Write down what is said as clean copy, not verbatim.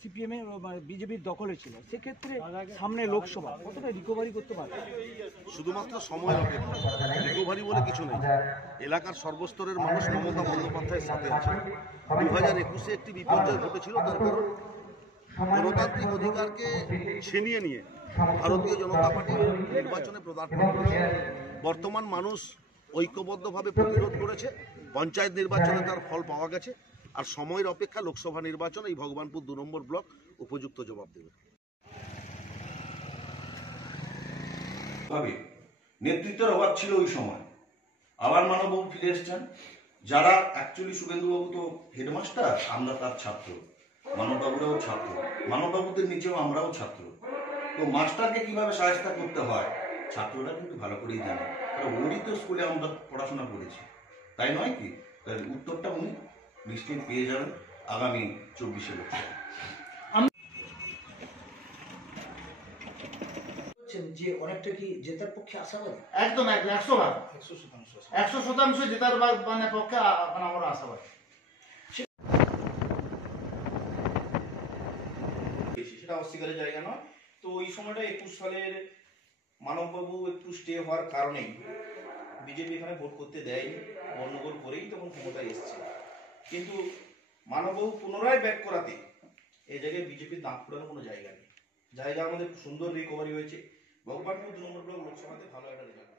CPM এর বিজেপির দখলে ছিল, সেক্ষেত্রে সামনে লোকসভা কতটা রিকভারি করতে পারবে? শুধুমাত্র সময় অপেক্ষা, রিকভারি বলে কিছু নেই। এলাকার সর্বস্তরের মানুষ মমতা বন্দ্যোপাধ্যায়ের সাথে আছে। 2021-এ একটি বিপর্যয় ঘটেছিল, তার কারণ গণতান্ত্রিক অধিকারকে ছিনিয়ে নিয়ে ভারতীয় জনতা পার্টি নির্বাচনে পদার্পণ করেছে। বর্তমান মানুষ ঐক্যবদ্ধভাবে প্রতিরোধ করেছে, পঞ্চায়েত নির্বাচনে তার ফল পাওয়া গেছে, আর সময়ের অপেক্ষা লোকসভা নির্বাচন এই ভগবানপুর 2 নম্বর ব্লক উপযুক্ত জবাব দেবে। নেতৃত্বের অভাব ছিল ওই সময়। আবার মানববাবু ফিরে এসছেন। যারা অ্যাকচুয়ালি শুভেন্দুবাবু তো হেডমাস্টার, আমরা তার ছাত্র, মানববাবুরাও ছাত্র, মানববাবুদের নিচেও আমরাও ছাত্র। তো মাস্টারকে কিভাবে সাহায্য করতে হয় ছাত্ররা কিন্তু ভালো করেই জানে, কারণ ওরই তো স্কুলে আমরা পড়াশোনা করেছি, তাই নয় কি? তার উত্তরটা উনি নিশ্চয়ই পেয়ে যাবেন আগামী 24-এ লোকসভা। যে অনেকটা কি জেতার পক্ষে আশাবাদী? একদম 100% জেতার মানে পক্ষে আমরা আশাবাদী। সেটা অস্বীকারের জায়গা নয়। তো ওই সময়টা 21 সালের মানববাবু একটু স্টে হওয়ার কারণেই বিজেপি এখানে ভোট করতে দেয়নি, গণ্ডগোল করেই তখন ক্ষমতায় এসছে। কিন্তু মানববাবু পুনরায় ব্যাক করাতে এই জায়গায় বিজেপির দাঁত ফোড়ানোর কোনো জায়গা নেই। জায়গা আমাদের সুন্দর রিকভারি হয়েছে। ভগবানপুর 2 নম্বর ব্লক লোকসভাতে ভালো একটা রেজাল্ট।